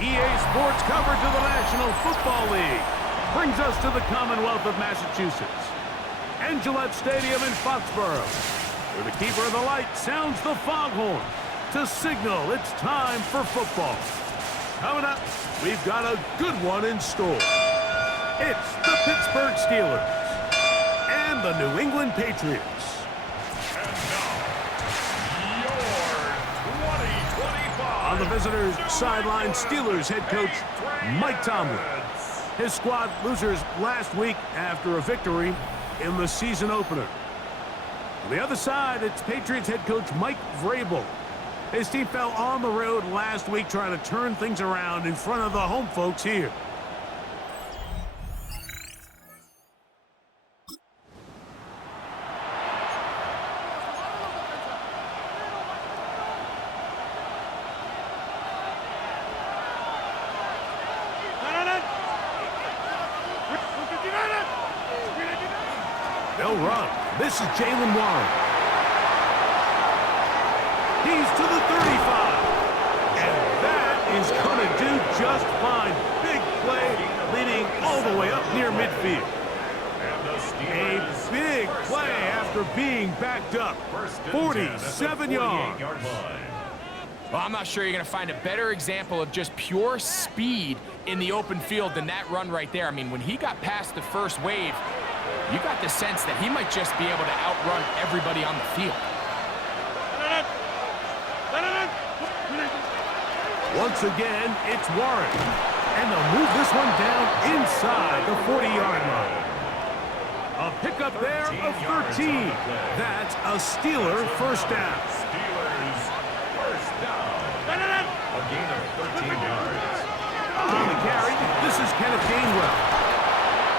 EA Sports coverage of the National Football League brings us to the Commonwealth of Massachusetts and Gillette Stadium in Foxborough, where the keeper of the light sounds the foghorn to signal it's time for football. Coming up, we've got a good one in store. It's the Pittsburgh Steelers and the New England Patriots. On the visitors' sideline, Steelers head coach Mike Tomlin. His squad losers last week after a victory in the season opener. On the other side, it's Patriots head coach Mike Vrabel. His team fell on the road last week trying to turn things around in front of the home folks here. They'll run. This is Jalen Warren. He's to the 35. And that is going to do just fine. Big play leading all the way up near midfield. A big play after being backed up. 47 yards. Well, I'm not sure you're going to find a better example of just pure speed in the open field than that run right there. I mean, when he got past the first wave, you got the sense that he might just be able to outrun everybody on the field. Once again, it's Warren. And they'll move this one down inside the 40-yard line. A pickup there of 13. That's a Steeler first down. Steelers first down. A gain of 13 yards. On the carry, this is Kenneth Gainwell.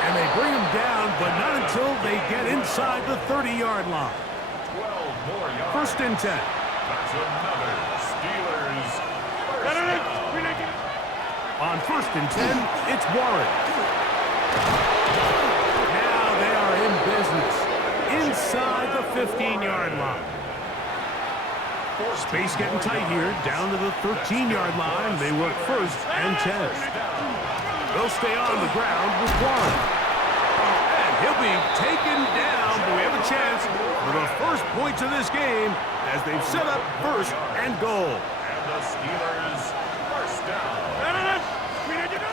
And they bring him down, but not until they get inside the 30-yard line. 12 more yards. First and 10. That's another Steelers first down. On first and 10, it's Warren. Now they are in business inside the 15-yard line. Space getting tight here, down to the 13-yard line. They work first and 10. They'll stay on the ground with Warren. And he'll be taken down, but we have a chance for the first points of this game as they've set up first and goal. And the Steelers first down.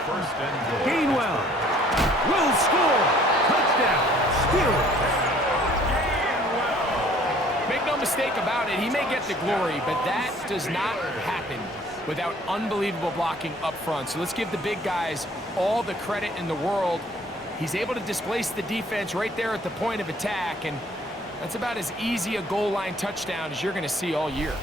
First and goal. Gainwell will score. Touchdown, Steelers. Make no mistake about it, he may get the glory, but that does not happen without unbelievable blocking up front. So let's give the big guys all the credit in the world. He's able to displace the defense right there at the point of attack, and that's about as easy a goal line touchdown as you're going to see all year.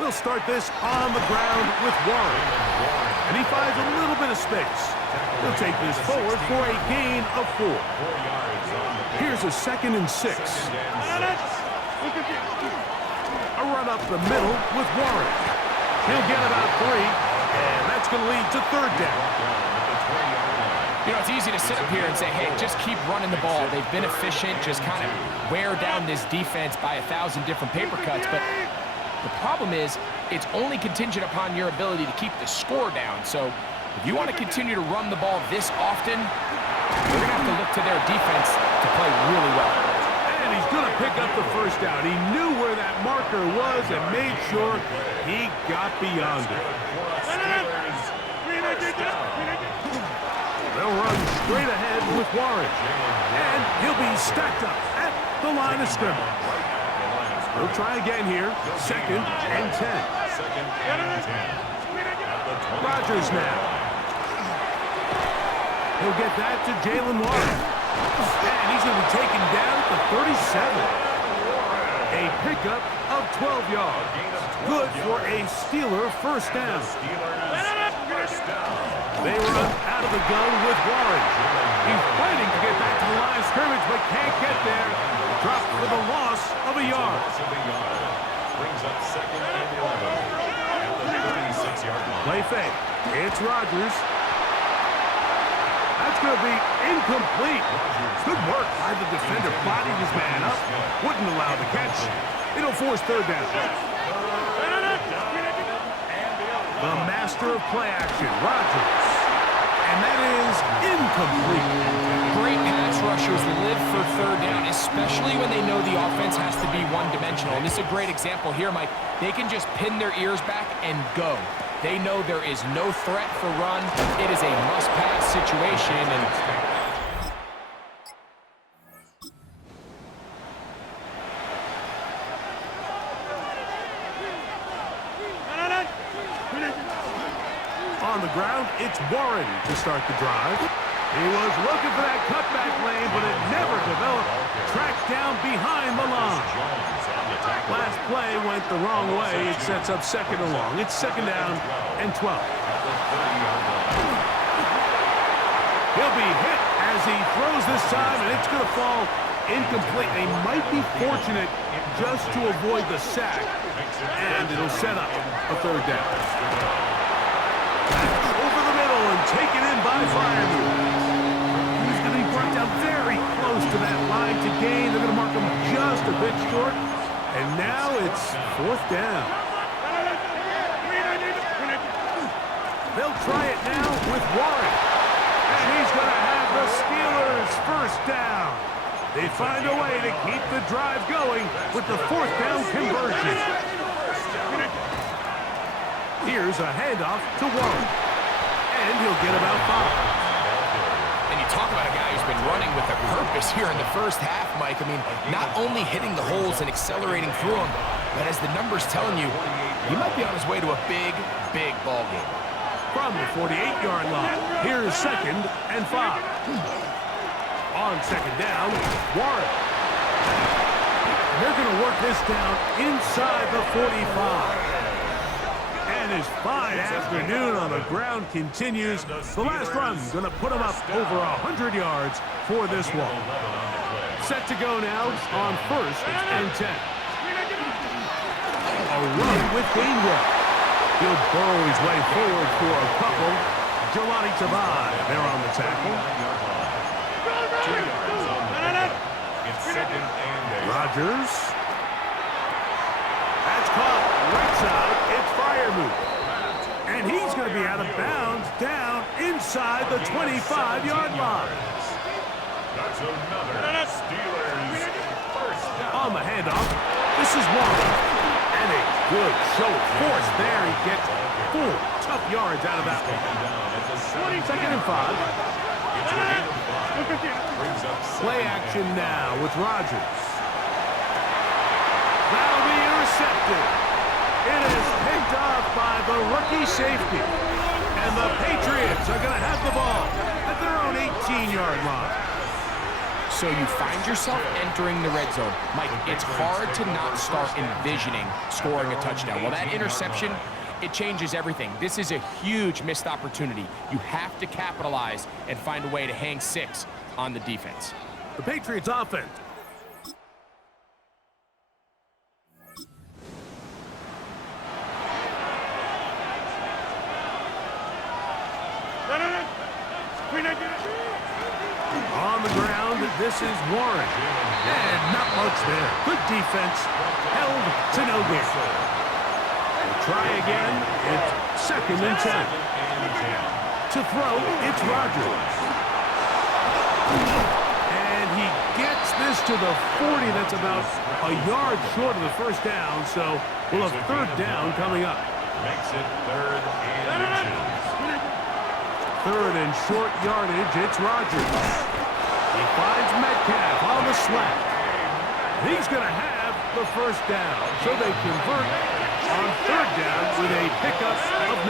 We'll start this on the ground with Warren. And he finds a little bit of space. He'll take this forward for a gain of 4. Here's a 2nd and 6. A run up the middle with Warren. He'll get about 3, and that's going to lead to 3rd down. You know, it's easy to sit up here and say, hey, just keep running the ball. They've been efficient, just kind of wear down this defense by 1,000 different paper cuts. But the problem is, it's only contingent upon your ability to keep the score down. So if you want to continue to run the ball this often, you're going to have to look to their defense to play really well. And he's going to pick up the first down. He knew where that marker was and made sure he got beyond it. They'll run straight ahead with Warren. And he'll be stacked up at the line of scrimmage. We'll try again here. 2nd and 10. Rodgers now. He'll get that to Jalen Warren. And he's going to be taken down at the 37. A pickup of 12 yards. Good for a Steeler first down. They run out of the gun with Warren. He's fighting to get back to the line line of scrimmage, but can't get there. Dropped for the loss of a yard. Brings up 2nd and 11 at the 36-yard line. Play fake. It's Rodgers. That's going to be incomplete. Good work by the defender. Bodied his man up. Wouldn't allow the catch. It'll force third down. The master of play action, Rodgers. And that is incomplete. Great pass rushers live for third down, especially when they know the offense has to be one-dimensional. And this is a great example here, Mike. They can just pin their ears back and go. They know there is no threat for run. It is a must-pass situation. And on the ground, it's Warren to start the drive. He was looking for that cutback lane, but it never developed. Tracked down behind the line. Last play went the wrong way. It sets up 2nd and long. It's 2nd down and 12. He'll be hit as he throws this time, and it's going to fall incomplete. They might be fortunate just to avoid the sack, and it'll set up a third down. Over the middle and taken in by Freiermuth. He's going to be brought down very close to that line to gain. They're going to mark him just a bit short. And now it's 4th down. They'll try it now with Warren. And he's going to have the Steelers' 1st down. They find a way to keep the drive going with the 4th down conversion. Here's a handoff to Warren. And he'll get about 5. And you talk about a guy who's been running with a purpose here in the first half, Mike. I mean, not only hitting the holes and accelerating through them, but as the numbers telling you, he might be on his way to a big, big ball game. From the 48-yard line, here's 2nd and 5. On 2nd down, Warren. They're going to work this down inside the 45. And his fine afternoon on the ground continues. The last run's going to put him up over 100 yards for this one. Set to go now on 1st and 10. A run with Gainwell. He'll burrow his way forward for a couple. Jelani Tabai there on the tackle. It's 2nd and 8. Rodgers. That's caught right side. It's Freiermuth. And he's going to be out of bounds down inside the 25-yard line. That's another Steelers 1st down. On the handoff, this is Warren. And a good show of force there. He gets 4 tough yards out of that one. 2nd and 5. Play action now with Rodgers. That'll be intercepted. It is picked off by the rookie safety. And the Patriots are going to have the ball at their own 18-yard line. So you find yourself entering the red zone. Mike, it's hard to not start envisioning scoring a touchdown. Well, that interception, it changes everything. This is a huge missed opportunity. You have to capitalize and find a way to hang 6 on the defense. The Patriots offense. On the ground, this is Warren. And not much there. Good defense. Held to no gain. We'll try again. It's 2nd and 10. To throw, it's Rodgers. And he gets this to the 40. That's about a yard short of the 1st down. So we'll have 3rd down coming up. Makes it 3rd and 2. 3rd and short yardage, it's Rodgers. He finds Metcalf on the slant. He's going to have the 1st down. So they convert on 3rd down with a pickup of 9.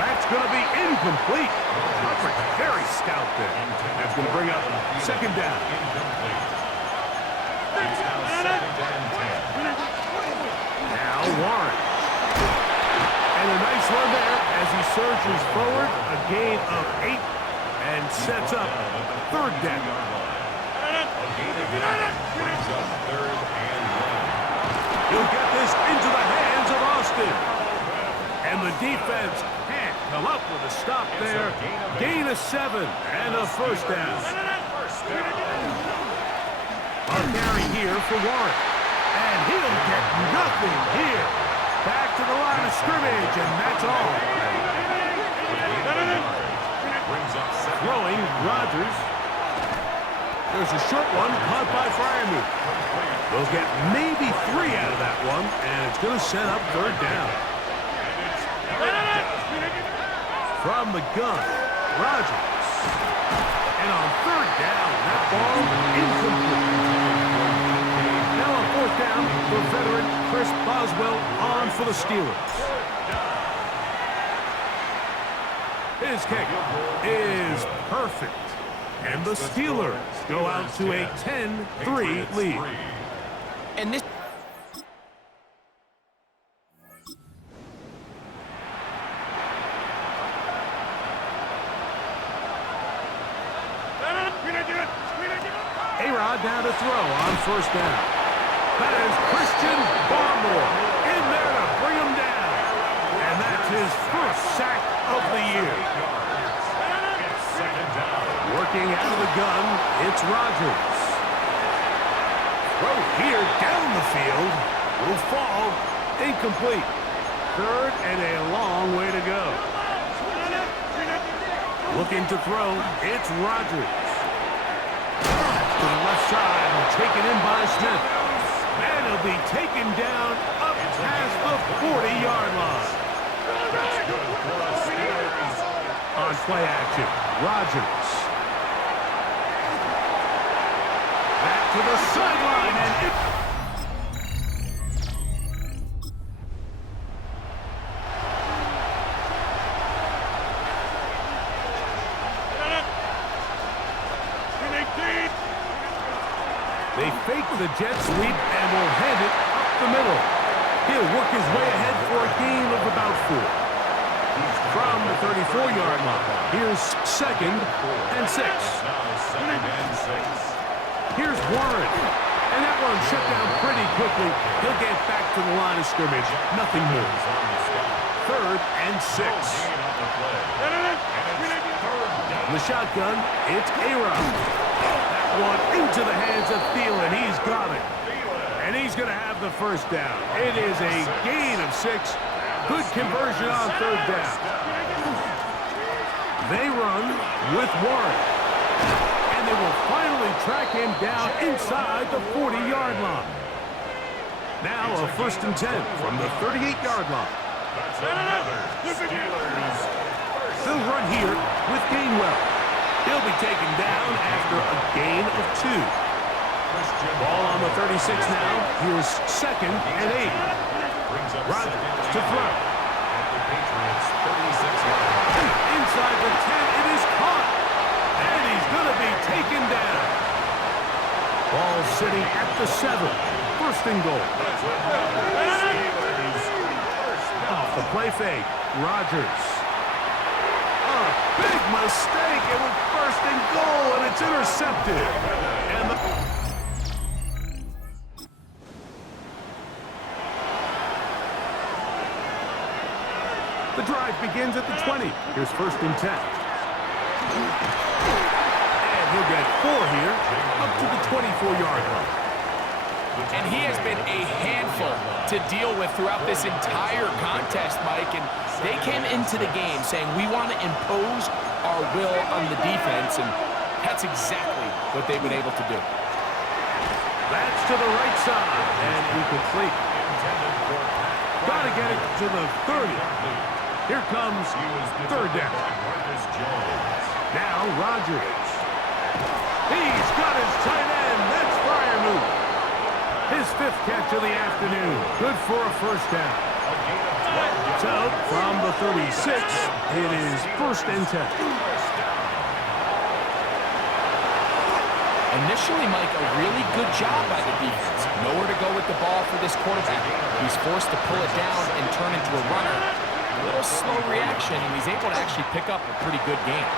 That's going to be incomplete. Very stout there. That's going to bring up 2nd down. Now Warren. And a nice run there as he surges forward. A gain of 8 and sets up third down. He'll get this into the hands of Austin. And the defense can't come up with a stop there. Gain of 7 and a first down. A carry here for Warren. And he'll get nothing here. Back to the line of scrimmage, and that's all. Throwing, Rodgers. There's a short one caught by Fryermuth. They'll get maybe 3 out of that one, and it's going to set up third down. From the gun, Rodgers. And on third down, that ball incomplete. Now on fourth down, the veteran Chris Boswell on for the Steelers. His kick is perfect. And the Steelers go out to a 10-3 lead. And this... A-Rod down to throw on first down. That is Christian Barmore in there to bring him down. And that's his first sack of the year. Working out of the gun, it's Rodgers. Throw here down the field. Will fall. Incomplete. Third and a long way to go. Looking to throw, it's Rodgers. To the left side and taken in by Smith. And he'll be taken down up past the 40-yard line. On play action, Rodgers. Back to the sideline and it... They fake the jet sweep and will hand it up the middle. He'll work his way ahead for a gain of about 4. From the 34-yard line, here's second and 6. Here's Warren. And that one shut down pretty quickly. He'll get back to the line of scrimmage. Nothing more. Third and 6. In the shotgun, it's A-Rod. One into the hands of Thielen. He's got it. And he's going to have the first down. It is a gain of 6. Good conversion on third down. They run with Warren. And they will finally track him down inside the 40-yard line. Now a first and 10 from the 38-yard line. They'll run here with Gainwell. He'll be taken down after a gain of 2. Ball on the 36 now. Here's second and 8. Rodgers to throw. Inside the 10, it is caught. And he's going to be taken down. Ball sitting at the 7. First and goal. Off the play fake, Rodgers. Big mistake. It was first and goal, and it's intercepted. And the drive begins at the 20. Here's first and 10. And he'll get 4 here, up to the 24-yard line. And he has been a handful to deal with throughout this entire contest, Mike. And they came into the game saying, we want to impose our will on the defense, and that's exactly what they've been able to do. That's to the right side, and incomplete. Got to get it to the 30. Here comes third down. Now Rodgers. He's got his tight end. That's Fryermuth. His 5th catch of the afternoon. Good for a first down. So, from the 36, it is first and 10. Initially, Mike, a really good job by the defense. Nowhere to go with the ball for this quarterback. He's forced to pull it down and turn into a runner. A little slow reaction, and he's able to actually pick up a pretty good game.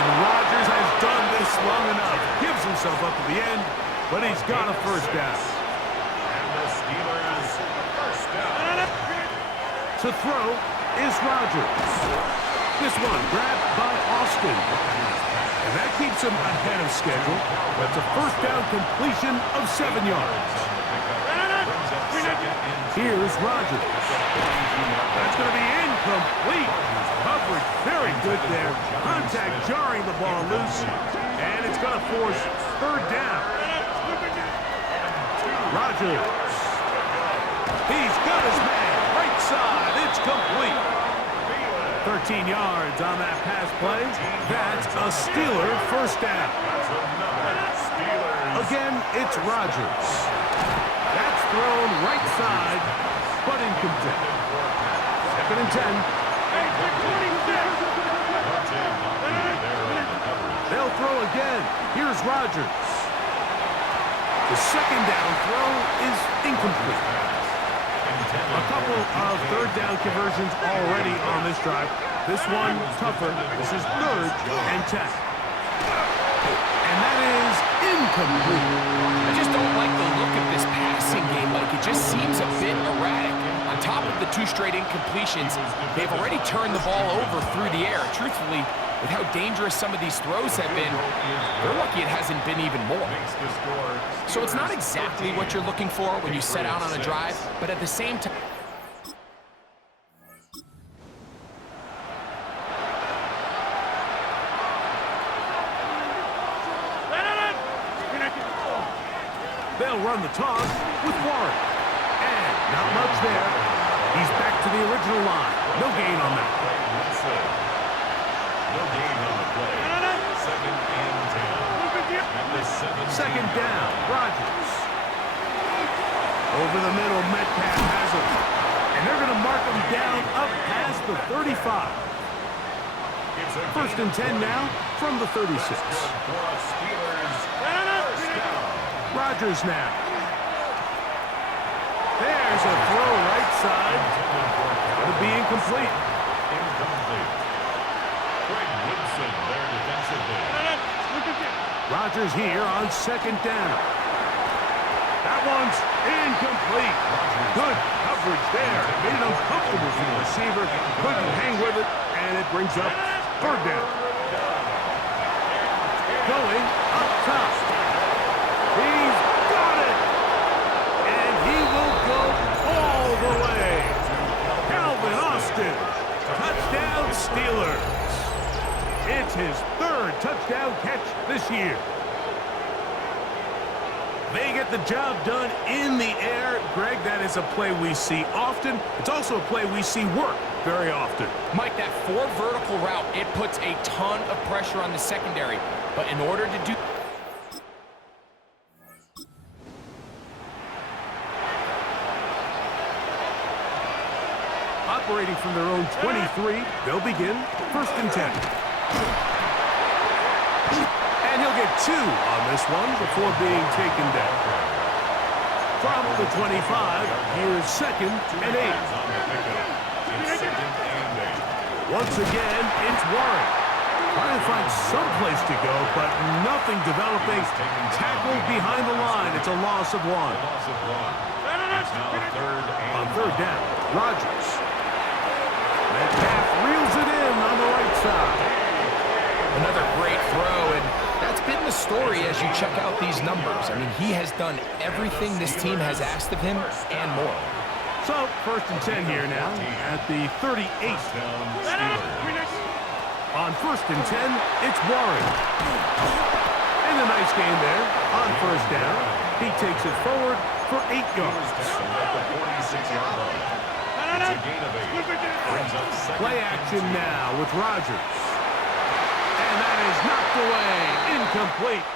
And Rodgers has done this long enough. Gives himself up to the end, but he's got a first down. And the Steelers first down. To throw is Rodgers. This one grabbed by Austin. And that keeps him ahead of schedule. That's a first down completion of 7 yards. Here's Rodgers. That's going to be incomplete. Coverage very good there. Contact jarring the ball loose. And it's going to force third down. Rodgers. He's got his man. Right side. It's complete. 13 yards on that pass play. That's a Steeler first down. Again, it's Rodgers. That's thrown right side, but incomplete. Second and 10. They'll throw again. Here's Rodgers. The second down throw is incomplete. A couple of third down conversions already on this drive. This one tougher. This is third and 10. And that is incomplete. I just don't like the look of this passing game. Like, it just seems a bit erratic. On top of the 2 straight incompletions, they've already turned the ball over through the air. Truthfully, with how dangerous some of these throws have been, they're lucky it hasn't been even more. So it's not exactly what you're looking for when you set out on a drive, but at the same time, they'll run the toss with Warren. And not much there. He's back to the original line. No gain on that. No gain on the play. Second and 10. Second down, Rodgers. Over the middle, Metcalf has him. And they're going to mark him down up past the 35. First and 10 now from the 36. Rodgers now. There's a throw right side. Going to be incomplete. Rodgers here on second down. That one's incomplete. Good coverage there. Made it uncomfortable for the receiver. Couldn't hang with it, and it brings up third down. Going up top. He's got it. And he will go all the way. Calvin Austin. Touchdown Steelers. It's his third touchdown catch this year. They get the job done in the air. Greg, that is a play we see often. It's also a play we see work very often. Mike, that 4 vertical route, it puts a ton of pressure on the secondary. But in order to do... Operating from their own 23, they'll begin first and 10. And he'll get 2 on this one before being taken down. From the 25, here's second and 8. Once again, it's Warren. Trying to find some place to go, but nothing developing. Tackled behind the line. It's a loss of 1. On third down, Rodgers. Metcalf reels it in on the right side. Another great throw, and that's been the story as you check out these numbers. I mean, he has done everything this team has asked of him and more. So, first and 10 here now at the 38. On first and 10, it's Warren. And a nice gain there on first down. He takes it forward for 8 yards. Play action now with Rodgers. And that is knocked away. Incomplete.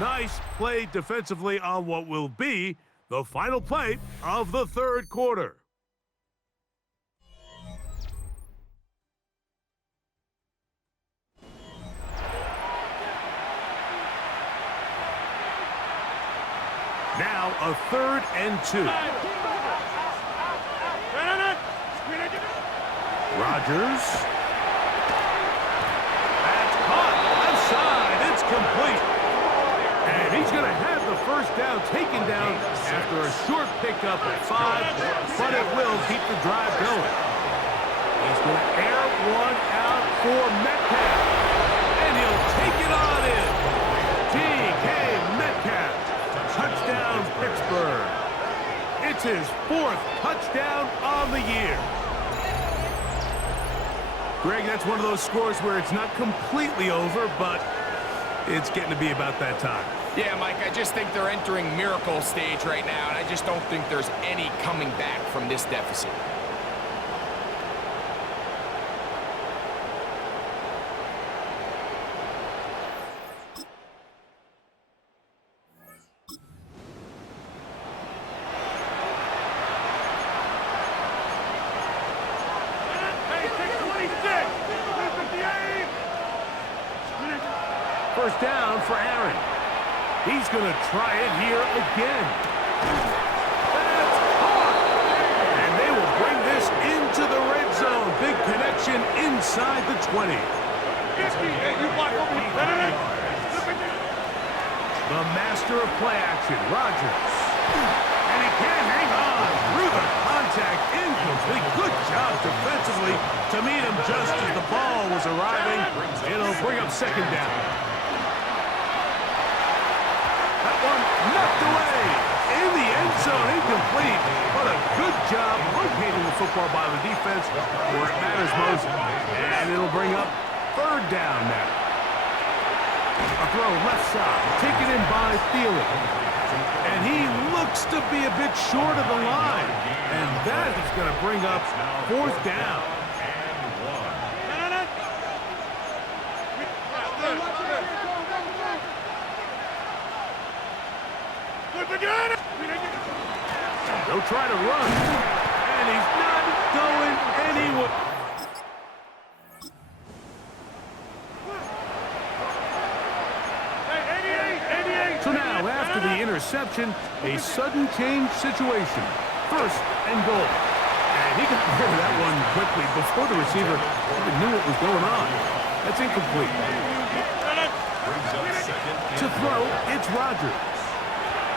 Nice play defensively on what will be the final play of the third quarter. Now a third and 2. Rodgers. That's caught. That's complete. And he's going to have the first down taken down after a short pickup at 5, but it will keep the drive going. He's going to air one out for Metcalf, and he'll take it on in. J.J Metcalf, touchdown Pittsburgh. It's his 4th touchdown on the year. Greg, that's one of those scores where it's not completely over, but it's getting to be about that time. Yeah, Mike, I just think they're entering miracle stage right now, and I just don't think there's any coming back from this deficit. First down for Aaron. He's going to try it here again. That's caught. And they will bring this into the red zone. Big connection inside the 20. The master of play action, Rodgers. And he can't hang on through the contact. Incomplete. Good job defensively to meet him just as the ball was arriving. It'll bring up second down. Knocked away in the end zone, incomplete. But a good job locating the football by the defense where it matters most. And it'll bring up third down now. A throw left side, taken in by Thielen. And he looks to be a bit short of the line. And that is going to bring up fourth down. He'll try to run, and he's not going anywhere. So now, after the interception, a sudden change situation. First and goal. And he got rid of that one quickly before the receiver even knew what was going on. That's incomplete. To throw, it's Rodgers.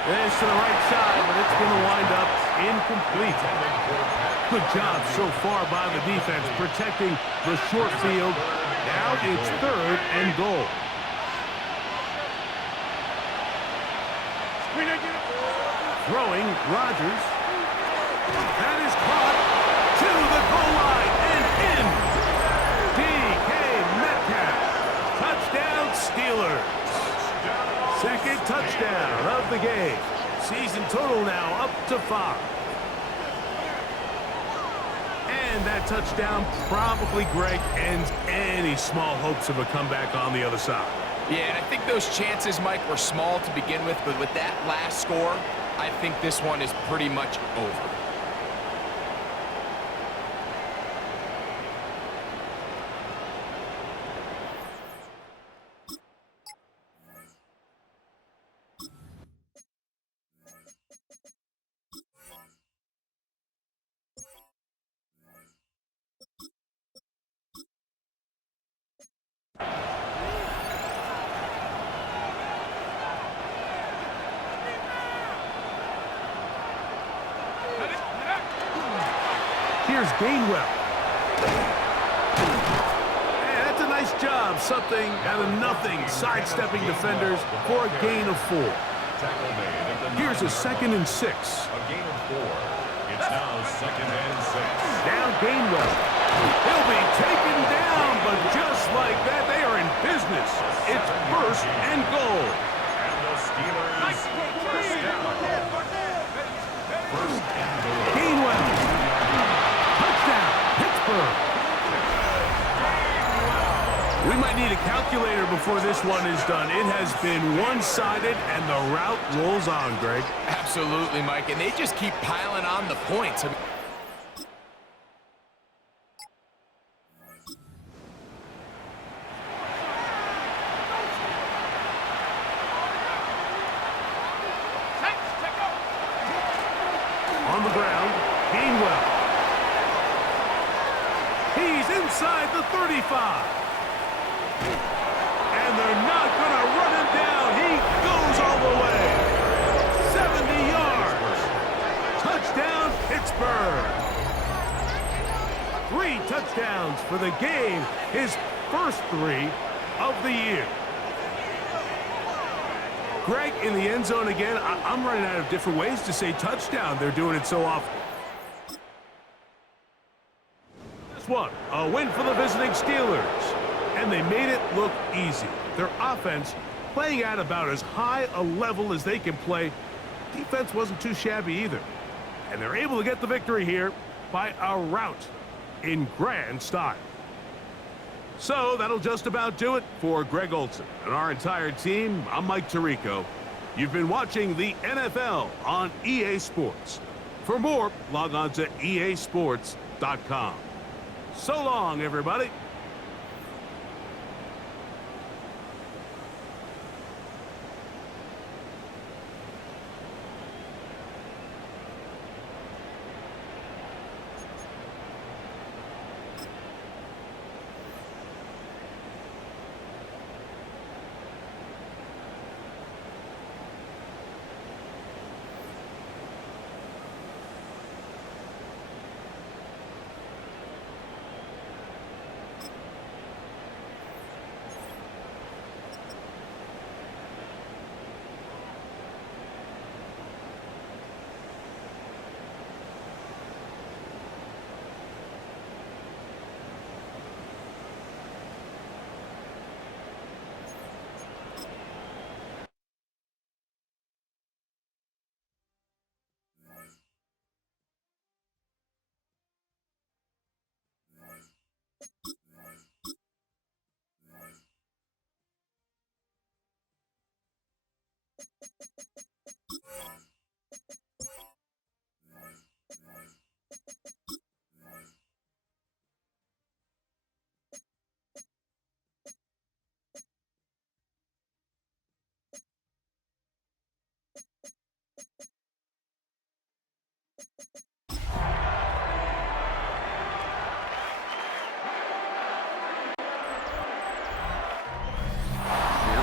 It's to the right side, but it's going to wind up incomplete. Good job so far by the defense protecting the short field. Now it's third and goal. Throwing, Rodgers. That is caught to the goal line and in. D.K. Metcalf. Touchdown Steelers. Second touchdown of the game. Season total now up to 5. And that touchdown probably, Greg, ends any small hopes of a comeback on the other side. Yeah, and I think those chances, Mike, were small to begin with, but with that last score, I think this one is pretty much over. Here's Gainwell. And that's a nice job. Something out of nothing. Sidestepping defenders for a gain of 4. Here's a 2nd and 6. A gain of 4. It's now 2nd and 6. Down Gainwell. He'll be taken down, but just like that, they are in business. It's first and goal. And the Steelers first down. First and goal. Gainwell. Touchdown, Pittsburgh. We might need a calculator before this one is done. It has been one-sided, and the route rolls on, Greg. Absolutely, Mike, and they just keep piling on the points. I mean, on the ground, Gainwell. He's inside the 35. And they're not going to run Pittsburgh. 3 touchdowns for the game, his first 3 of the year. Greg in the end zone again. I'm running out of different ways to say touchdown. They're doing it so often. This one, a win for the visiting Steelers. And they made it look easy. Their offense playing at about as high a level as they can play. Defense wasn't too shabby either. And they're able to get the victory here by a rout in grand style. So that'll just about do it for Greg Olson and our entire team. I'm Mike Tirico. You've been watching the NFL on EA Sports. For more, log on to easports.com. So long, everybody.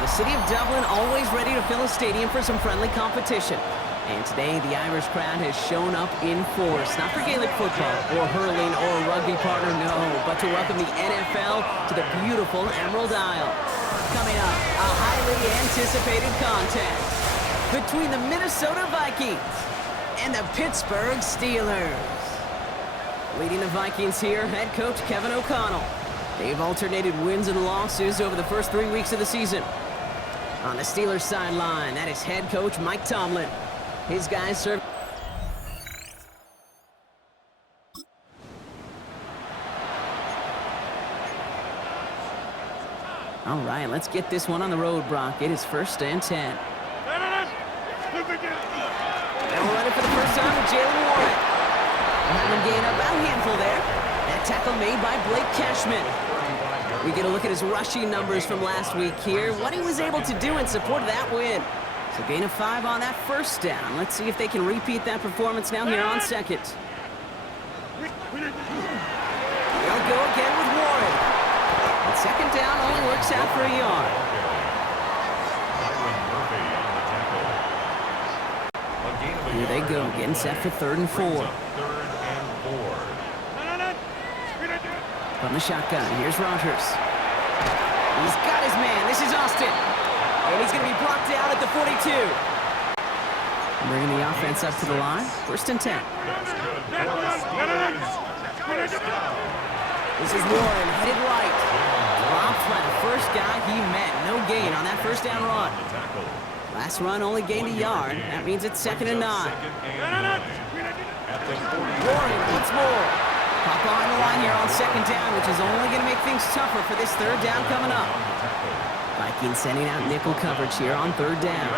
The city of Dublin always ready to fill a stadium for some friendly competition. And today, the Irish crowd has shown up in force. Not for Gaelic football, or hurling, or a rugby partner, no. But to welcome the NFL to the beautiful Emerald Isle. Coming up, a highly anticipated contest between the Minnesota Vikings and the Pittsburgh Steelers. Leading the Vikings here, head coach Kevin O'Connell. They've alternated wins and losses over the first 3 weeks of the season. On the Steelers sideline, that is head coach Mike Tomlin. His guys serve. All right, let's get this one on the road, Brock. It is 1st and 10. And we're ready for the first time with Jalen Warren. We'll have him gain about a handful there. That tackle made by Blake Cashman. We get a look at his rushing numbers from last week here, what he was able to do in support of that win. So gain of 5 on that first down. Let's see if they can repeat that performance now here on second. They'll go again with Warren. And second down only works out for a yard. Here they go, getting set for 3rd and 4. From the shotgun, here's Rodgers. He's got his man. This is Austin. And he's going to be blocked out at the 42. Bringing the offense up to the line. 1st and 10. This is Warren, headed right. Dropped by the first guy he met. No gain on that first down run. Last run only gained a yard. That means it's 2nd and 9. Warren once more. Pop on the line here on 2nd down, which is only going to make things tougher for this 3rd down coming up. Vikings sending out nickel coverage here on 3rd down.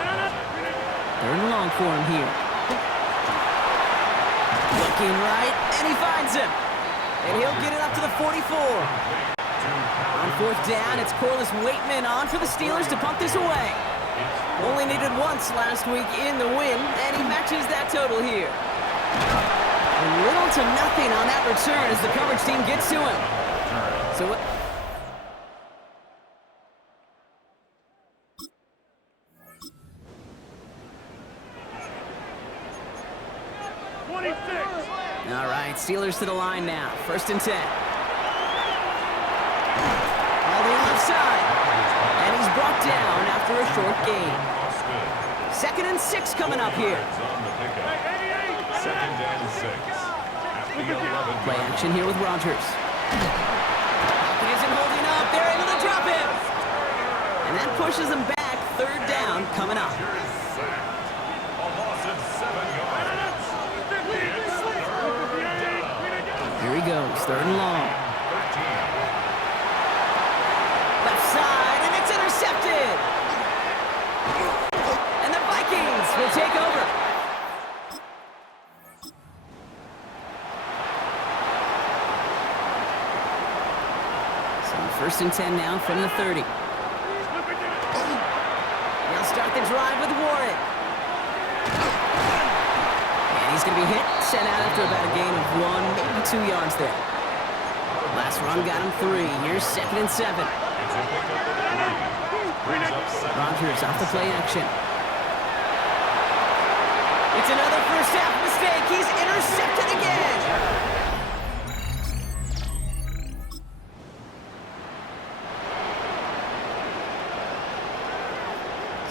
3rd and long for him here. Looking right, and he finds him. And he'll get it up to the 44. On 4th down, it's Corliss Waitman on for the Steelers to punt this away. Only needed once last week in the win, and he matches that total here. Little to nothing on that return as the coverage team gets to him. So what? It's Steelers to the line now. 1st and 10. All the left side. And he's brought down after a short gain. 2nd and 6 coming up here. Second and 6. Play action here with Rodgers. He isn't holding up. They're able to drop him. And that pushes him back. 3rd down coming up. A loss of 7 yards. It's 3rd down. Here he goes. 3rd and long. 13. Left side, and it's intercepted. And the Vikings will take over. So 1st and 10 now from the 30. They'll start the drive with Warren. And he's going to be hit, sent out after about a gain of 1, maybe 2 yards there. Last run got him 3. Here's 2nd and 7. Rodgers off the play action. It's another first half mistake. He's intercepted again.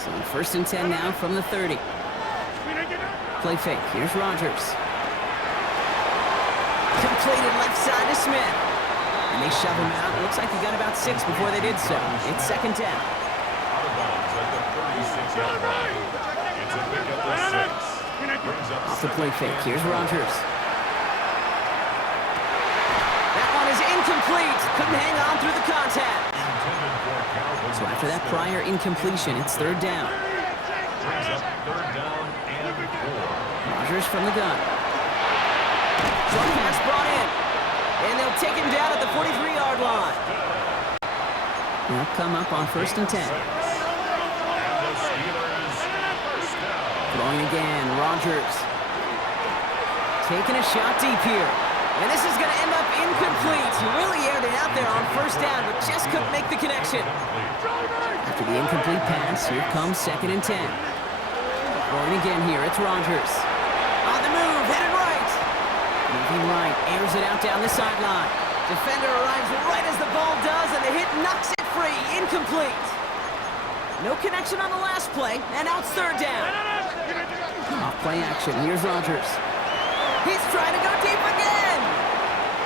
So 1st and 10 now from the 30. Play fake. Here's Rodgers. Completed left side to Smith. And they shove him out. Looks like he got about 6 before they did so. It's 2nd down. Off the play fake. Here's Rodgers. That one is incomplete. Couldn't hang on through the contact. So after that prior incompletion, it's 3rd down. Rodgers from the gun. Short pass brought in. And they'll take him down at the 43-yard line. They'll come up on 1st and 10. Throwing again, Rodgers. Taking a shot deep here. And this is going to end up incomplete. He really aired it out there on 1st down, but just couldn't make the connection. After the incomplete pass, here comes 2nd and 10. Throwing again here, it's Rodgers. On the move, headed right. Moving right, airs it out down the sideline. Defender arrives right as the ball does, and the hit knocks it free. Incomplete. No connection on the last play, and now it's 3rd down. Off play action, here's Rodgers. He's trying to go deep again.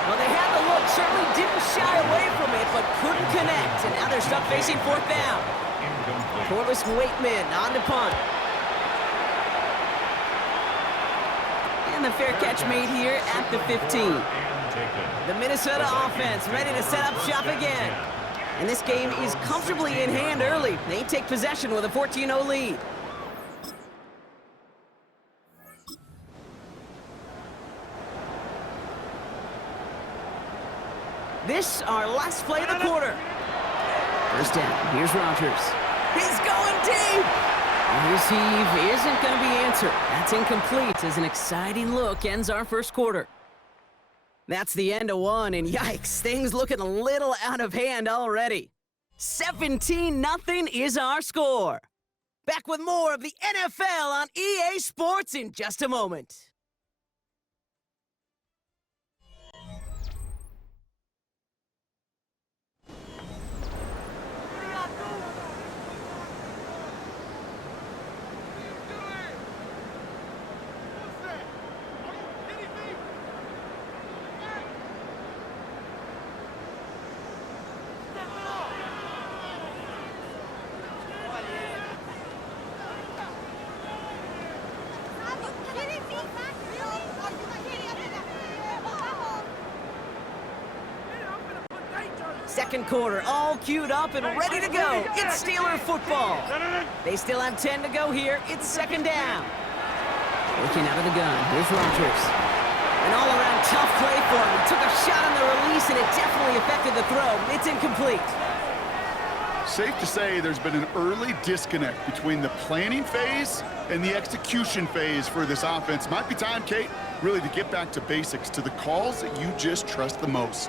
Well, they had the look, certainly didn't shy away from it, but couldn't connect, and now they're stuck facing 4th down. Corliss Waitman on to punt. And the fair catch made here at the 15. The Minnesota offense ready to set up shop again. And this game is comfortably in hand early. They take possession with a 14-0 lead. This, our last play of the quarter. 1st down, here's Rodgers. He's going deep! His heave isn't going to be answered. That's incomplete as an exciting look ends our 1st quarter. That's the end of 1, and yikes, things looking a little out of hand already. 17-0 is our score. Back with more of the NFL on EA Sports in just a moment. Second quarter, all queued up and ready to go. It's Steeler football. They still have 10 to go here. It's 2nd down. Looking out of the gun, here's Rodgers. An all-around tough play for him. He took a shot on the release, and it definitely affected the throw. It's incomplete. Safe to say there's been an early disconnect between the planning phase and the execution phase for this offense. Might be time, Kate, really to get back to basics, to the calls that you just trust the most.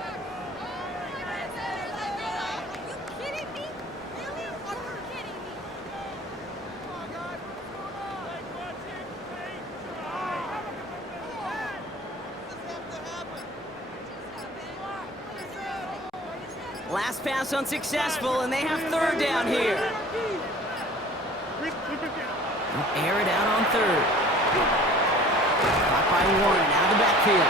Last pass unsuccessful, and they have third down here. They'll air it out on third. Caught by Warren out of the backfield.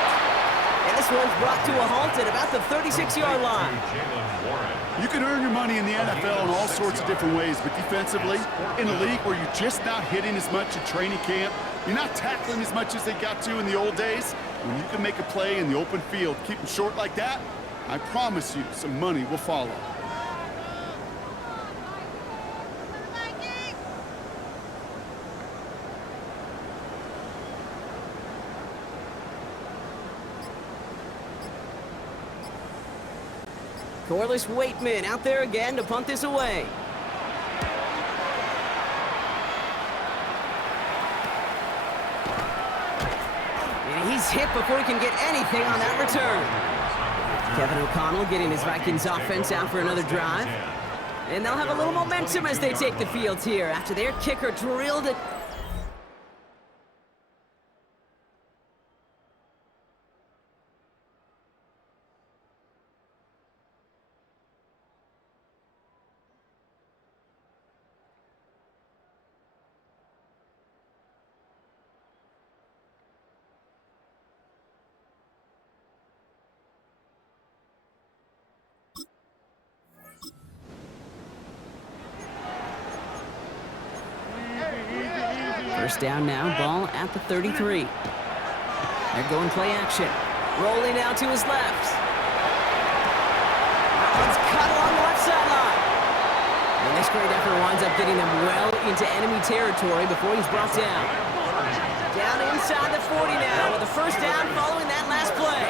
And this one's brought to a halt at about the 36-yard line. You can earn your money in the NFL in all sorts of different ways, but defensively, in a league where you're just not hitting as much at training camp, you're not tackling as much as they got to in the old days, when you can make a play in the open field, keep them short like that, I promise you some money will follow. Corliss Waitman out there again to punt this away. And he's hit before he can get anything on that return. Kevin O'Connell getting his Vikings offense out for another drive. And they'll have a little momentum as they take the field here after their kicker drilled it. First down now, ball at the 33. They're going play action. Rolling out to his left. That one's cut along the left sideline. And this great effort winds up getting him well into enemy territory before he's brought down. Down inside the 40 now with a first down following that last play.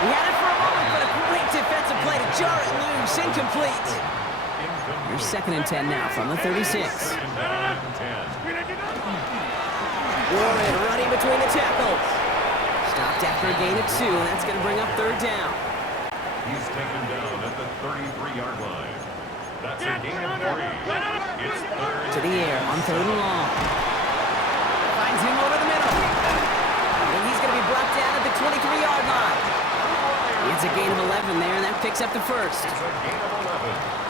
He had it for a moment, but a great defensive play to jar it loose. Incomplete. Here's 2nd and 10 now from the 36. Warren running between the tackles. Stopped after a gain of 2, and that's going to bring up third down. He's taken down at the 33-yard line. That's a gain of 3. It's third. To the air on third and long. Finds him over the middle. And he's going to be brought down at the 23-yard line. It's a gain of 11 there, and that picks up the first. It's a gain of 11.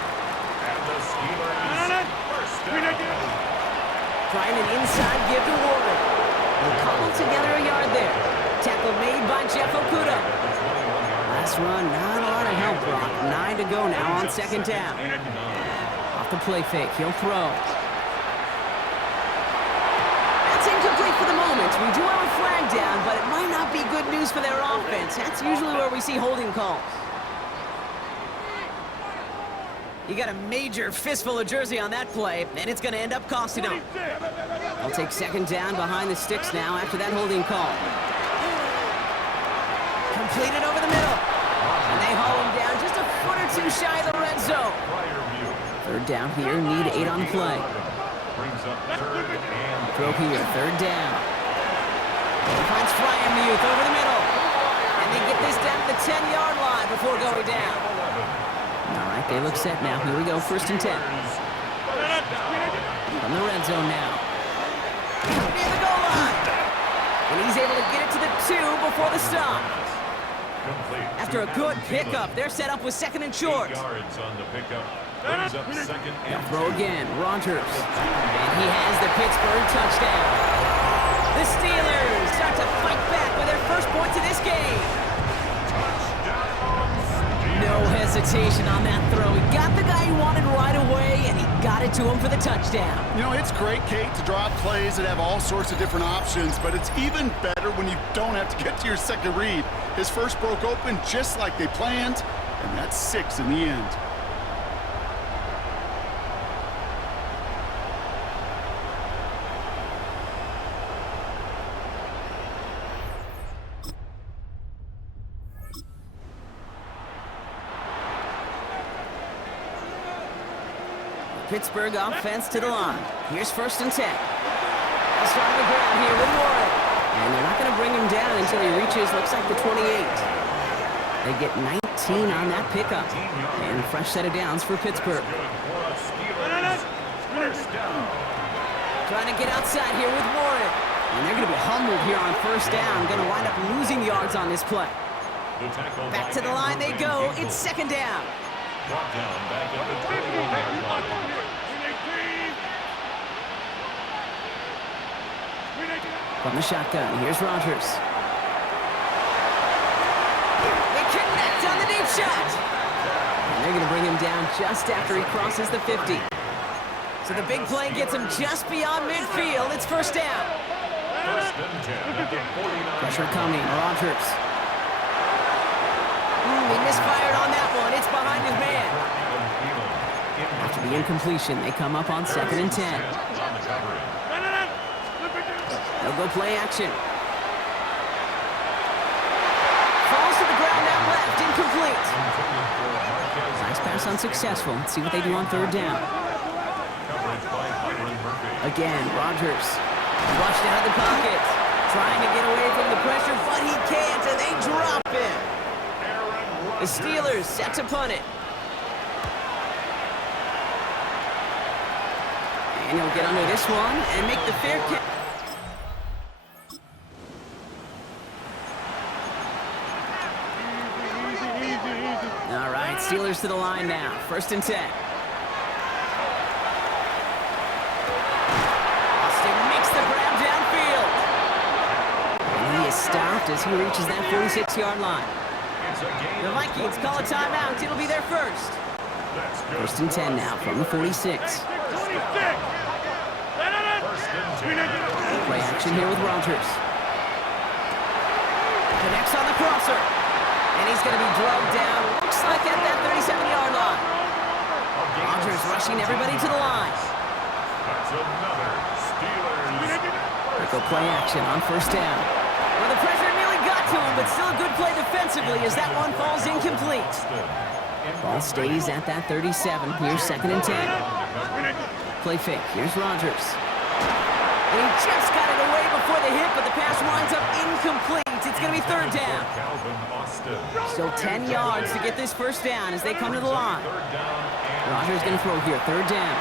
Trying an inside give to Warren. They'll cobble together a yard there. Tackle made by Jeff Okuda. Last run, not a lot of help, Brock. 9 to go now on 2nd down. Off the play fake, he'll throw. That's incomplete for the moment. We do have a flag down, but it might not be good news for their offense. That's usually where we see holding calls. You got a major fistful of jersey on that play, and it's going to end up costing them. They'll take 2nd down behind the sticks now after that holding call. Completed over the middle. And they haul him down just a foot or 2 shy of the red zone. Third down here, need 8 on the play. Throw here, 3rd down. Finds Fryermuth over the middle. And they get this down to the 10-yard line before going down. All right, they look set now. Here we go, 1st and 10. From the red zone now. Near the goal line. And he's able to get it to the 2 before the stop. After a good pickup, they're set up with 2nd and short. They'll throw again, Rodgers. And he has the Pittsburgh touchdown. The Steelers start to fight back with their first points of this game. No hesitation on that throw. He got the guy he wanted right away, and he got it to him for the touchdown. You know, it's great, Kate, to draw up plays that have all sorts of different options, but it's even better when you don't have to get to your second read. His first broke open just like they planned, and that's 6 in the end. Pittsburgh offense to the line. Here's 1st and 10. They'll start on the ground here with Warren. And they're not going to bring him down until he reaches, looks like the 28. They get 19 on that pickup. And a fresh set of downs for Pittsburgh. Trying to get outside here with Warren. And they're going to be humbled here on 1st down. Going to wind up losing yards on this play. Back to the line they go. It's second down. Brought down back at the 21-yard line. From the shotgun, here's Rodgers. They connect on the deep shot. And they're going to bring him down just after he crosses the 50. So the big play gets him just beyond midfield. It's first down. First and 10 at the 49. Pressure coming, Rodgers. He misfired on that one. It's behind his man. After the incompletion, they come up on second and 10. They'll go play action. Falls to the ground now left, incomplete. Nice pass unsuccessful. Let's see what they do on third down. Again, Rodgers. Rushed out of the pocket. Trying to get away from the pressure, but he can't, and they drop him. The Steelers set to punt it. And he'll get under this one and make the fair catch. All right, Steelers to the line now. First and 10. Austin makes the grab downfield. And he is stopped as he reaches that 46-yard line. The Vikings call a timeout. It'll be their first. First and 10 now from the 46. Play action here with Rodgers. Connects on the crosser. And he's going to be drugged down. Looks like at that 37-yard line. Rodgers rushing everybody to the line. That's another Steelers. They go play action on first down. Well, the pressure nearly got to him, but still a good play defensively as that one falls incomplete. Ball stays at that 37. Here's second and 10. Play fake. Here's Rodgers. And he just got it away before the hit, but the pass winds up incomplete. It's going to be third down. Still 10 yards to get this first down as they come to the line. Rodgers going to throw here. Third down.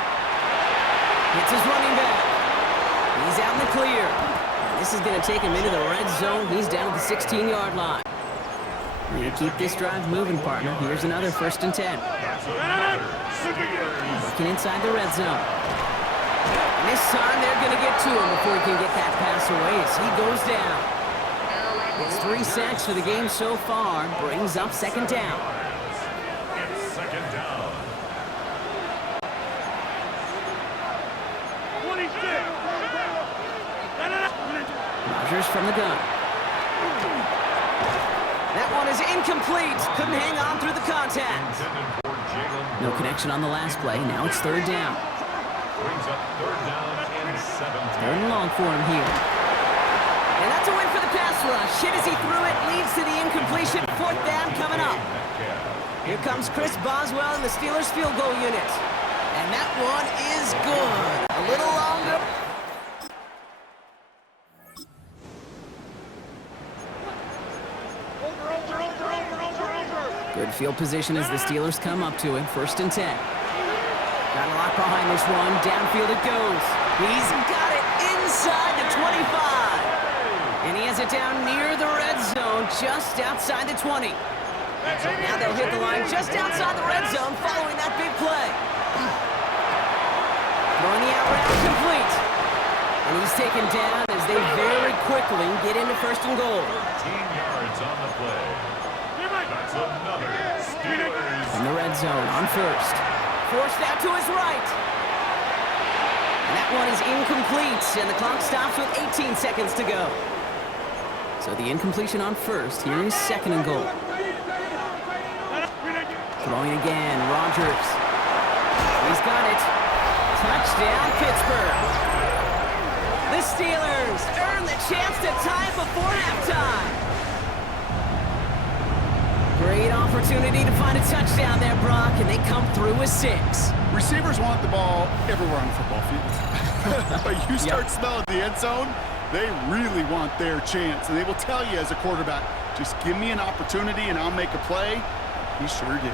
Hits his running back. He's out in the clear. This is going to take him into the red zone. He's down at the 16-yard line. We're going to keep this drive moving, partner. Here's another first and 10. Working inside the red zone. And this time they're going to get to him before he can get that pass away as he goes down. It's 3 sacks for the game so far. Brings up second down. It's second down. 26. Rodgers from the gun. That one is incomplete. Couldn't hang on through the contact. No connection on the last play. Now it's third down. Brings up third down and 17. Third and long for him here. And that's a win for the pass rush. Hit as he threw it, leads to the incompletion. Fourth down coming up. Here comes Chris Boswell in the Steelers field goal unit. And that one is good. A little longer. Good field position as the Steelers come up to it. First and 10. Got a lock behind this one. Downfield it goes. He's got it inside the 25. And he has it down near the red zone, just outside the 20. Now they'll hit the line just outside the red zone following that big play. Throwing the out route complete. And he's taken down as they very quickly get into first and goal. 13 yards on the play. That's another Steelers. In the red zone on first. Forced out to his right. And that one is incomplete, and the clock stops with 18 seconds to go. So the incompletion on first. Here is second and goal. Throwing again, Rodgers. He's got it. Touchdown, Pittsburgh. The Steelers earn the chance to tie before halftime. Great opportunity to find a touchdown there, Brock, and they come through with 6. Receivers want the ball everywhere on the football field. But you start smelling the end zone, they really want their chance. And they will tell you as a quarterback, just give me an opportunity and I'll make a play. He sure did.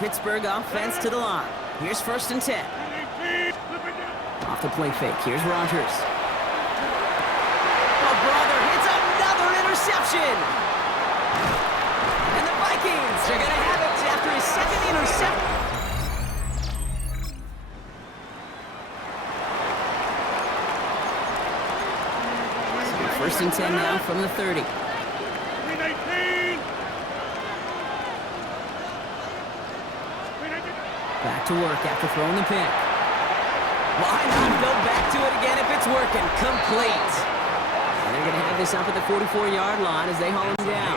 Pittsburgh offense to the line. Here's 1st and 10. Off the play fake. Here's Rodgers. Oh, brother, it's another interception. And the Vikings are going to have it after his 2nd interception. 1st and 10 now from the 30. Back to work after throwing the pick. Why not go back to it again if it's working? Complete. And they're going to have this up at the 44-yard line as they haul him down.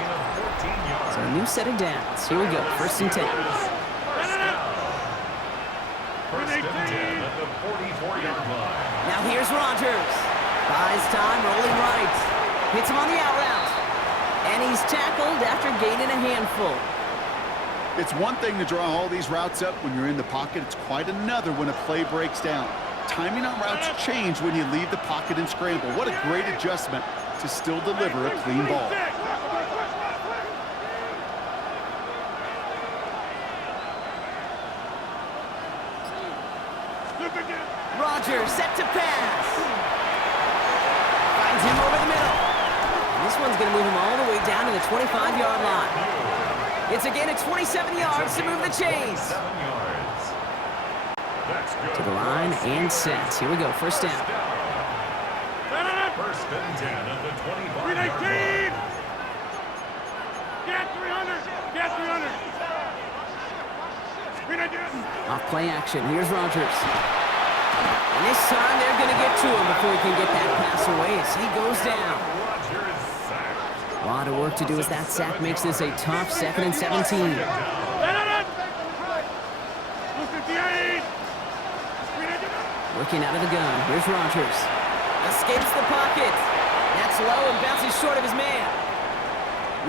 So a new set of downs. Here we go. 1st and 10. 1st and 10 at the 44-yard line. Now here's Rodgers. Buys time, rolling right. Hits him on the out route. And he's tackled after gaining a handful. It's one thing to draw all these routes up when you're in the pocket. It's quite another when a play breaks down. Timing on routes change when you leave the pocket and scramble. What a great adjustment to still deliver a clean ball. Rodgers set to pass. Finds him over the middle. And this one's going to move him all the way down to the 25-yard line. It's a gain of 27 yards to move the chains. 7 yards. That's good. To the line and set. Here we go. 1st down. 1st and 10 at the 25-yard line. Get 300! Get 300! Off play action. Here's Rodgers. And this time they're going to get to him before he can get that pass away as he goes down. Rodgers sacked. A lot of work to do as that sack makes this a tough 2nd and 17. Working out of the gun. Here's Rodgers. Escapes the pocket. That's low and bounces short of his man.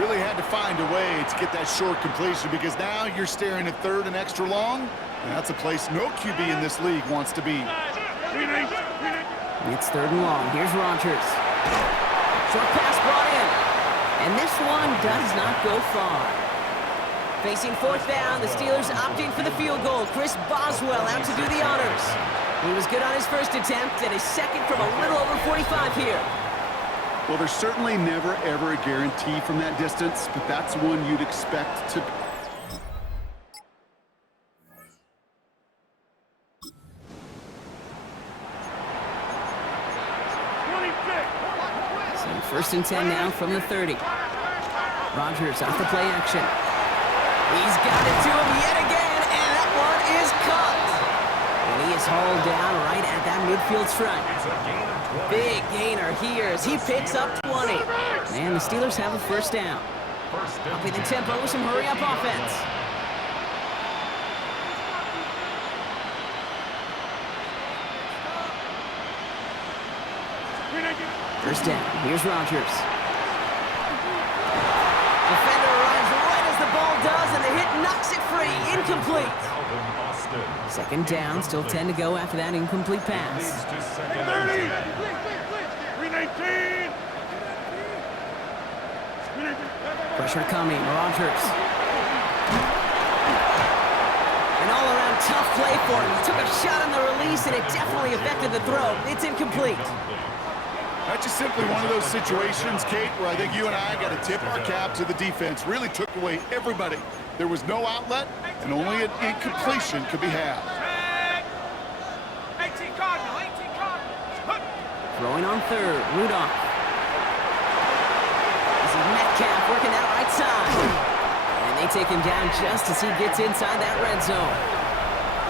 Really had to find a way to get that short completion because now you're staring at 3rd and extra long. And that's a place no QB in this league wants to be. It's 3rd and long. Here's Rodgers. Short pass brought in. And this one does not go far. Facing 4th down, the Steelers opting for the field goal. Chris Boswell out to do the honors. He was good on his 1st attempt and his 2nd from a little over 45 here. Well, there's certainly never, ever a guarantee from that distance, but that's one you'd expect to... So 1st and 10 now from the 30. Rodgers off the play action. He's got it to him yet again, and that one is caught. And he is hauled down right at that midfield stripe. Big gainer here as he picks up 20. And the Steelers have a 1st down. Upping the tempo with some hurry-up offense. First down. Here's Rodgers. Defender arrives right as the ball does, and the hit knocks it free. Incomplete. 2nd down. Still 10 to go after that incomplete pass. 319! Pressure coming. Rodgers. An all-around tough play for him. He took a shot on the release, and it definitely affected the throw. It's incomplete. That's just simply one of those situations, Kate, where I think you and I got to tip our cap to the defense. Really took away everybody. There was no outlet, and only an incompletion could be had. 18 Cardinal, 18 Cardinal. Throwing on 3rd. Rudolph. This is Metcalf working that right side. And they take him down just as he gets inside that red zone.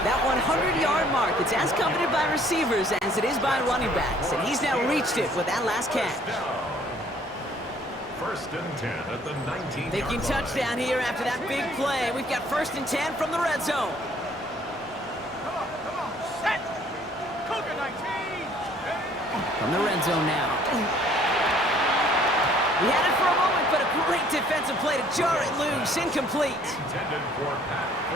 That 100-yard mark, it's as coveted by receivers as it is by running backs, and he's now reached it with that last catch. 1st and 10 at the 19-yard Thinking touchdown here after that big play. We've got 1st and 10 from the red zone. Set! Cougar 19! From the red zone now. He had it for a moment, but a Great defensive play to jar it loose. Incomplete.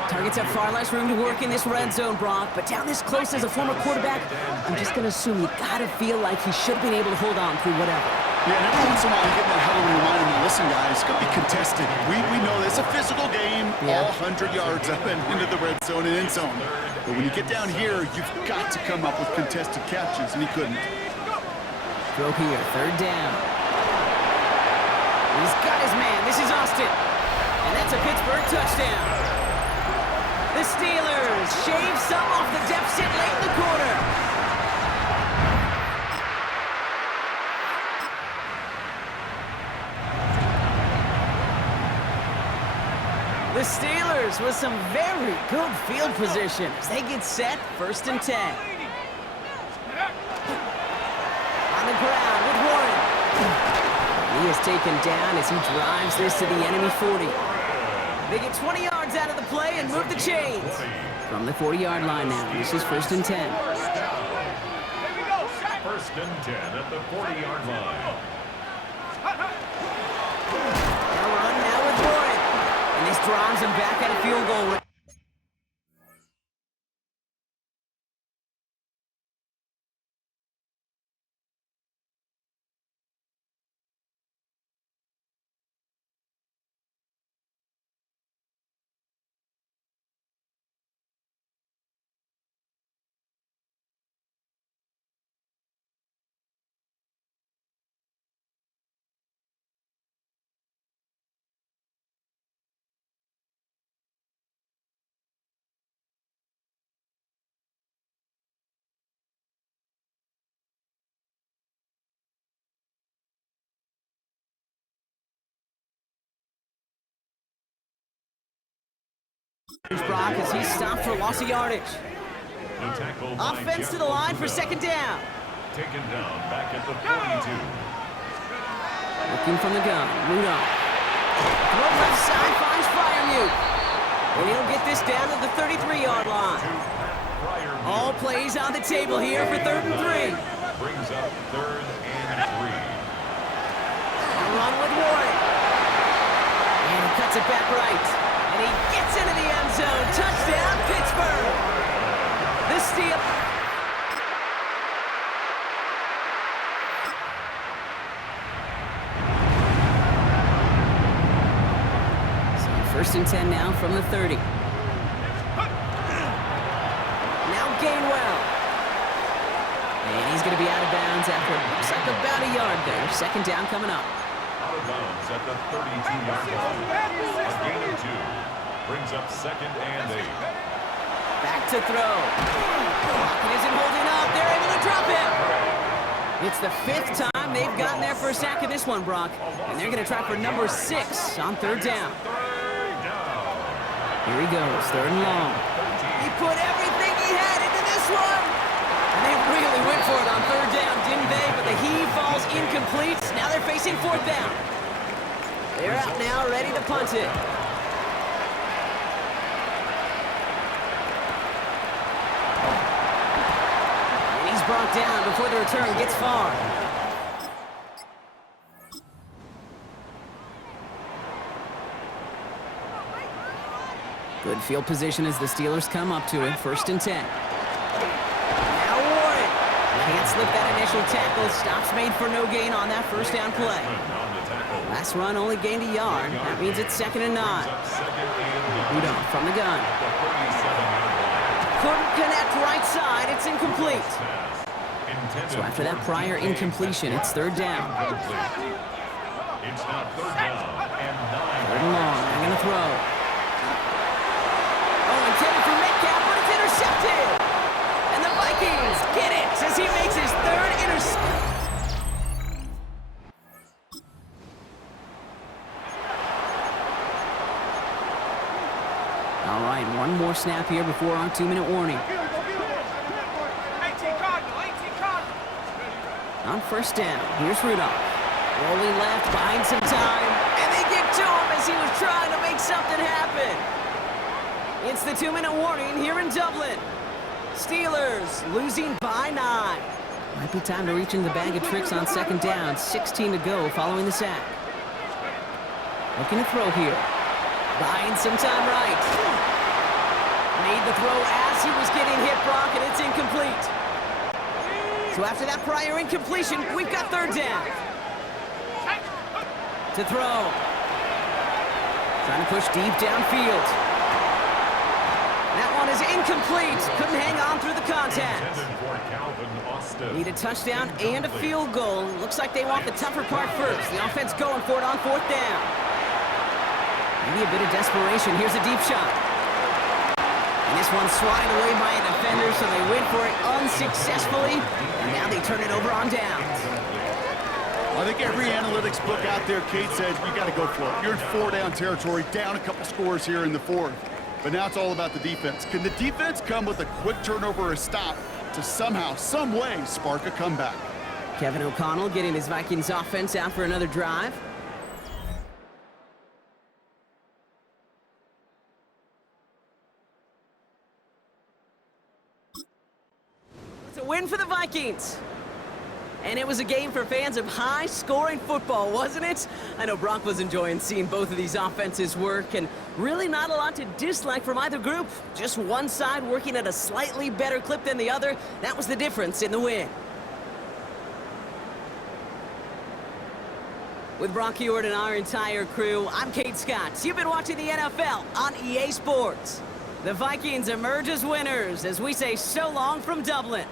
Targets have far less room to work in this red zone, Brock. But down this close as a former quarterback, I'm just going to assume you got to feel like he should have been able to hold on through whatever. Yeah, and every once in a while, you get that huddle and remind him, listen, guys, it's going to be contested. We know this. It's a physical game, all 100 yards up and into the red zone and end zone. But when you get down here, you've got to come up with contested catches, and he couldn't. Throw here, third down. He's got his man. This is Austin. And that's a Pittsburgh touchdown. The Steelers shave some off the deficit late in the quarter. The Steelers with some very good field position as they get set, 1st and 10. On the ground with Warren. He is taken down as he drives this to the enemy 40. They get 20 yards out of the play and move the chains. From the 40-yard line now, this is 1st and 10. 1st and 10 at the 40-yard line. They'll run now with Warren. And this drives him back at a field goal range. Brock as he stopped for loss of yardage. Offense to the line for 2nd down. Taken down back at the 42. Looking from the gun, Rudolph. Throw left side finds Fryermuth. And he'll get this down to the 33-yard line. All plays on the table here for 3rd and 3. Brings up 3rd and 3. Run with Warren. And he cuts it back right. And he gets into the end zone. Touchdown, Pittsburgh. The steal. So 1st and 10 now from the 30. Now Gainwell. And he's going to be out of bounds after it looks like about a yard there. 2nd down coming up. Out of bounds at the 32-yard line. A gain of 2. Brings up 2nd and 8. Back to throw. Pocket isn't holding up. They're able to drop him. It's the 5th time they've gotten their first sack of this one, Brock. And they're going to try for number 6 on 3rd down. Here he goes, 3rd and long. He put everything he had into this one. And they really went for it on 3rd down, didn't they? But the heave falls incomplete. Now they're facing 4th down. They're out now, ready to punt it. Brought down before the return gets far. Good field position as the Steelers come up to it. 1st and 10. Now Warren. Can't slip that initial tackle. Stops made for no gain on that 1st down play. Last run only gained a yard. That means it's 2nd and 9. Rudolph from the gun. Couldn't connect right side. It's incomplete. So after that prior incompletion, it's 3rd down. It's now 3rd down and 9. 3rd and long. They're going to throw. Oh, intended for Metcalf, but it's intercepted. And the Vikings get it as he makes his 3rd interception. All right, one more snap here before our 2-minute warning. On 1st down, here's Rudolph. Rolling left, buying some time, and they get to him as he was trying to make something happen. It's the 2-minute warning here in Dublin. Steelers losing by 9. Might be time to reach into the bag of tricks on 2nd down. 16 to go following the sack. Looking to throw here. Buying some time right. Made the throw as he was getting hit, Brock, and it's incomplete. So after that prior incompletion, we've got third down. To throw. Trying to push deep downfield. That one is incomplete. Couldn't hang on through the contact. Need a touchdown and a field goal. Looks like they want the tougher part first. The offense going for it on fourth down. Maybe a bit of desperation. Here's a deep shot. And this one's swatted away by a defender, so they went for it unsuccessfully. And now they turn it over on downs. I think every analytics book out there, Kate, says you got to go for it. You're in four-down territory, down a couple scores here in the fourth. But now it's all about the defense. Can the defense come with a quick turnover or a stop to somehow, some way, spark a comeback? Kevin O'Connell getting his Vikings offense out for another drive. It's a win for the Vikings. And it was a game for fans of high-scoring football, wasn't it? I know Brock was enjoying seeing both of these offenses work, and really not a lot to dislike from either group. Just one side working at a slightly better clip than the other. That was the difference in the win. With Brock Heward and our entire crew, I'm Kate Scott. You've been watching the NFL on EA Sports. The Vikings emerge as winners as we say so long from Dublin.